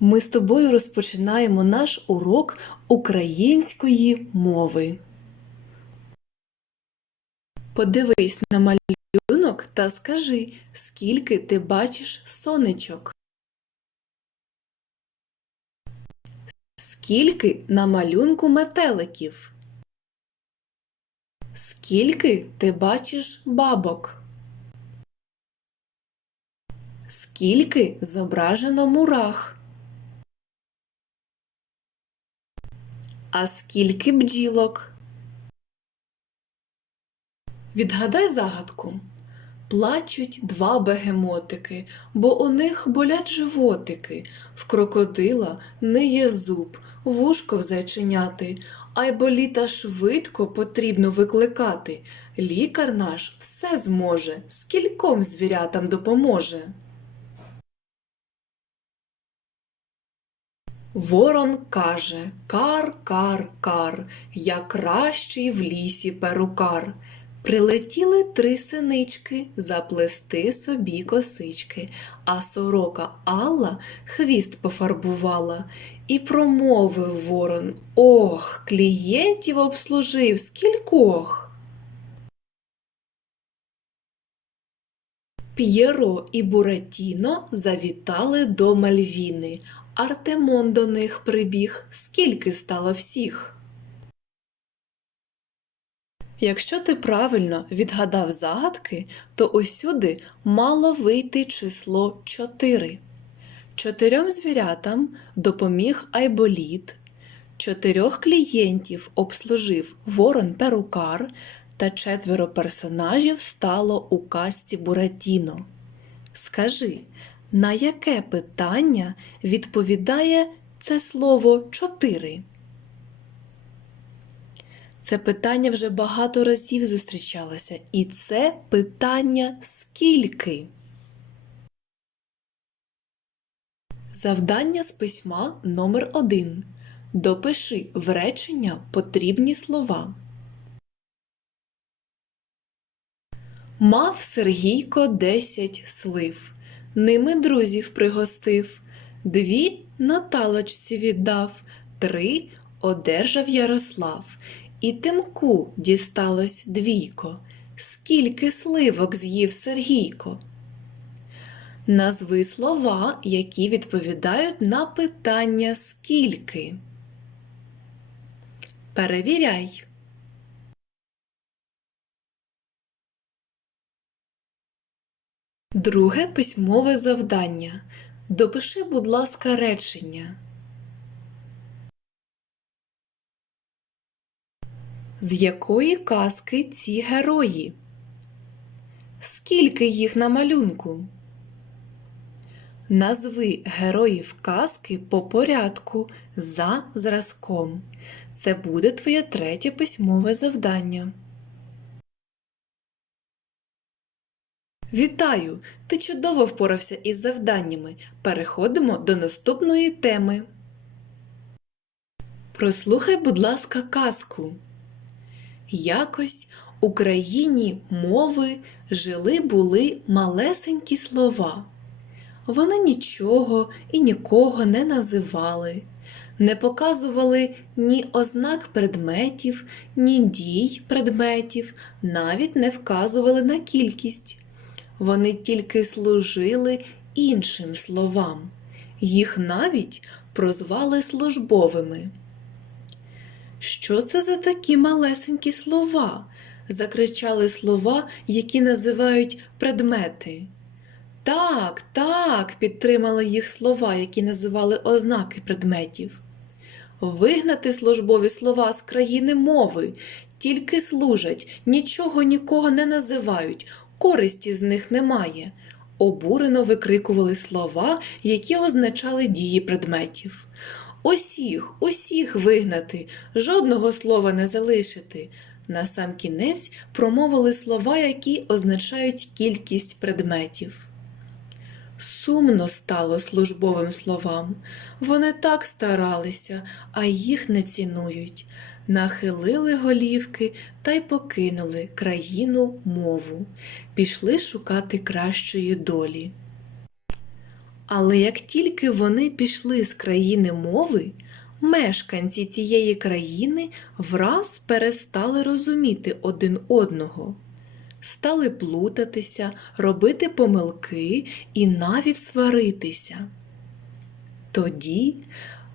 Ми з тобою розпочинаємо наш урок української мови. Подивись на малюнок та скажи, скільки ти бачиш сонечок. Скільки на малюнку метеликів? Скільки ти бачиш бабок? Скільки зображено мурах? А скільки бджілок? Відгадай загадку. Плачуть два бегемотики, бо у них болять животики. В крокодила не є зуб, вушко в зайченяти, а й боліта швидко потрібно викликати. Лікар наш все зможе, скільком звірятам допоможе. Ворон каже Кар, кар, кар, я кращий в лісі перукар. Прилетіли три синички заплести собі косички, а сорока Алла хвіст пофарбувала і промовив ворон Ох, клієнтів обслужив скількох. П'єро і Буратіно завітали до Мальвіни. Артемон до них прибіг, скільки стало всіх. Якщо ти правильно відгадав загадки, то усюди мало вийти число 4. Чотирьом звірятам допоміг Айболіт, чотирьох клієнтів обслужив ворон-перукар, та четверо персонажів стало у казці Буратіно. Скажи, на яке питання відповідає це слово чотири? Це питання вже багато разів зустрічалося, і це питання скільки? Завдання з письма номер 1 Допиши в речення потрібні слова. Мав Сергійко десять слив, ними друзів пригостив, дві Наталочці віддав, три одержав Ярослав, і Тимку дісталось двійко. Скільки сливок з'їв Сергійко? Назви слова, які відповідають на питання скільки. Перевіряй. Друге письмове завдання. Допиши, будь ласка, речення. З якої казки ці герої? Скільки їх на малюнку? Назви героїв казки по порядку за зразком. Це буде твоє третє письмове завдання. Вітаю! Ти чудово впорався із завданнями. Переходимо до наступної теми. Прослухай, будь ласка, казку. Якось у країні мови жили були малесенькі слова. Вони нічого і нікого не називали, не показували ні ознак предметів, ні дій предметів, навіть не вказували на кількість. Вони тільки служили іншим словам, їх навіть прозвали службовими. Що це за такі малесенькі слова? закричали слова, які називають предмети. Так, так, підтримали їх слова, які називали ознаки предметів. Вигнати службові слова з країни мови, тільки служать, нічого нікого не називають, користі з них немає. Обурено викрикували слова, які означали дії предметів. Усіх, усіх вигнати, жодного слова не залишити. Насамкінець промовили слова, які означають кількість предметів. Сумно стало службовим словам. Вони так старалися, а їх не цінують. Нахилили голівки та й покинули країну мову, пішли шукати кращої долі. Але як тільки вони пішли з країни мови, мешканці цієї країни враз перестали розуміти один одного, стали плутатися, робити помилки і навіть сваритися. Тоді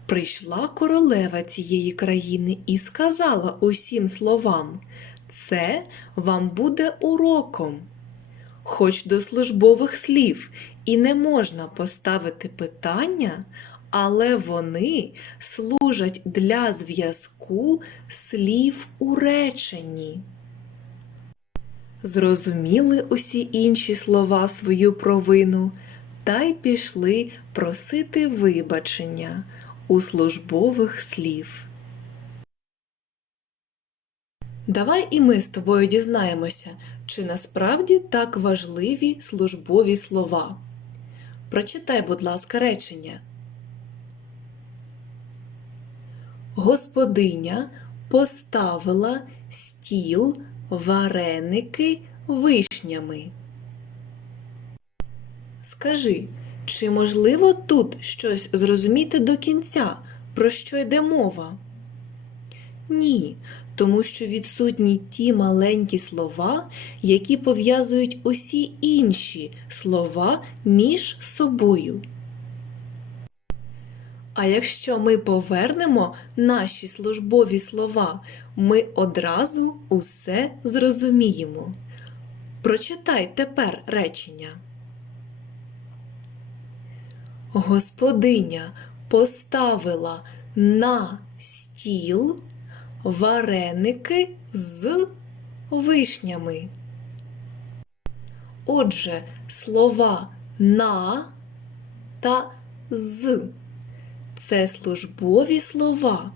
прийшла королева цієї країни і сказала усім словам: Це вам буде уроком. Хоч до службових слів і не можна поставити питання, але вони служать для зв'язку слів у реченні. Зрозуміли усі інші слова свою провину та й пішли просити вибачення у службових слів. Давай і ми з тобою дізнаємося, чи насправді так важливі службові слова. Прочитай, будь ласка, речення. Господиня поставила стіл вареники вишнями. Скажи, чи можливо тут щось зрозуміти до кінця, про що йде мова? Ні, тому що відсутні ті маленькі слова, які пов'язують усі інші слова між собою. А якщо ми повернемо наші службові слова, ми одразу усе зрозуміємо. Прочитай тепер речення. Господиня поставила на стіл вареники з вишнями. Отже, слова на та з це службові слова,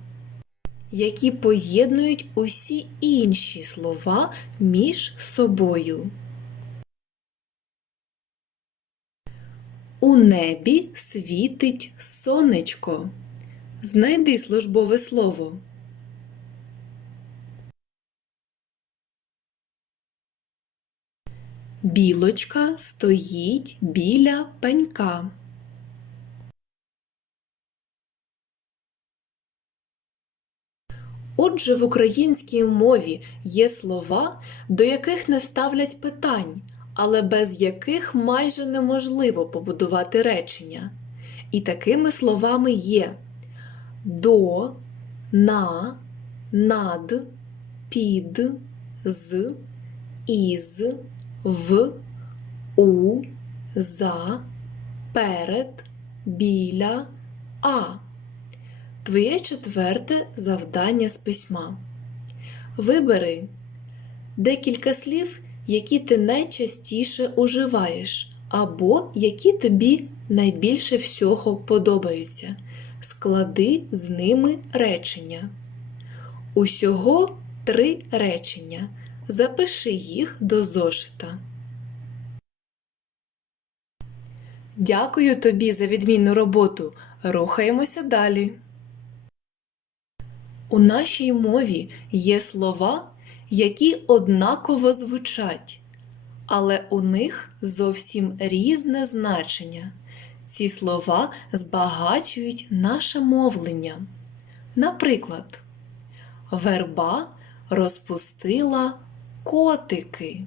які поєднують усі інші слова між собою. У небі світить сонечко. Знайди службове слово. Білочка стоїть біля пенька. Отже, в українській мові є слова, до яких не ставлять питань, але без яких майже неможливо побудувати речення. І такими словами є до, на, над, під, з, із, в, у, за, перед, біля, а. Твоє четверте завдання з письма. Вибери декілька слів, які ти найчастіше уживаєш, або які тобі найбільше всього подобаються. Склади з ними речення. Усього три речення. Запиши їх до зошита. Дякую тобі за відмінну роботу. Рухаємося далі. У нашій мові є слова, які однаково звучать, але у них зовсім різне значення. Ці слова збагачують наше мовлення. Наприклад, верба розпустила котики.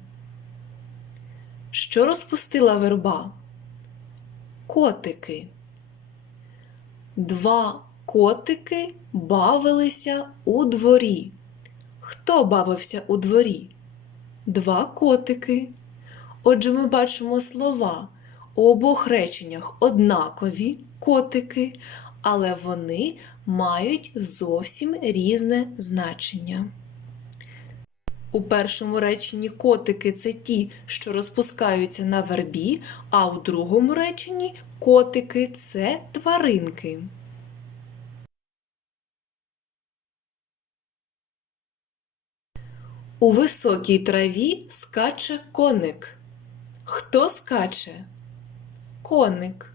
Що розпустила верба? Котики. Два котики бавилися у дворі. Хто бавився у дворі? Два котики. Отже, ми бачимо слова у обох реченнях однакові котики, але вони мають зовсім різне значення. У першому реченні котики це ті, що розпускаються на вербі, а у другому реченні котики це тваринки. У високій траві скаче коник. Хто скаче? Коник.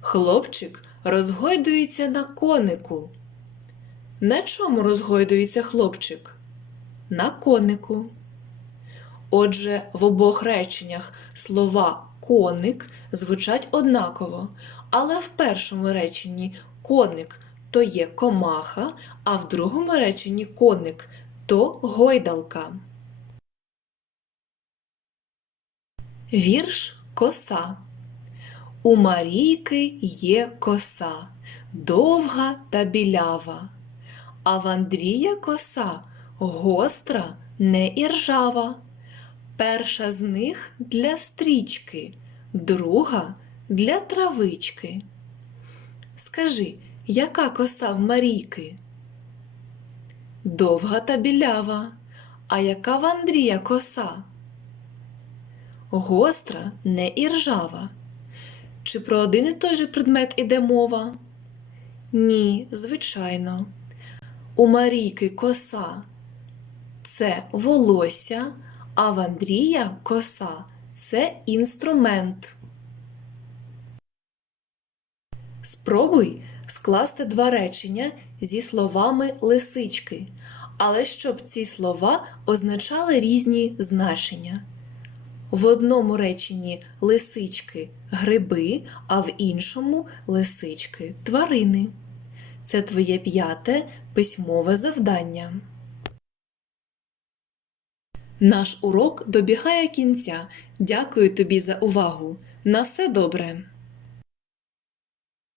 Хлопчик розгойдується на конику. На чому розгойдується хлопчик? На конику. Отже, в обох реченнях слова коник звучать однаково, але в першому реченні коник то є комаха, а в другому реченні коник то гойдалка. Вірш коса. У Марійки є коса, довга та білява, а в Андрія коса гостра, не іржава. Перша з них для стрічки, друга для травички. Скажи, яка коса в Марійки? Довга та білява. А яка в Андрія коса? Гостра, не іржава. Чи про один і той же предмет іде мова? Ні, звичайно. У Марійки коса це волосся, а в Андрія коса це інструмент. Спробуй скласти два речення зі словами лисички, але щоб ці слова означали різні значення. В одному реченні лисички гриби, а в іншому лисички тварини. Це твоє п'яте письмове завдання. Наш урок добігає кінця. Дякую тобі за увагу. На все добре!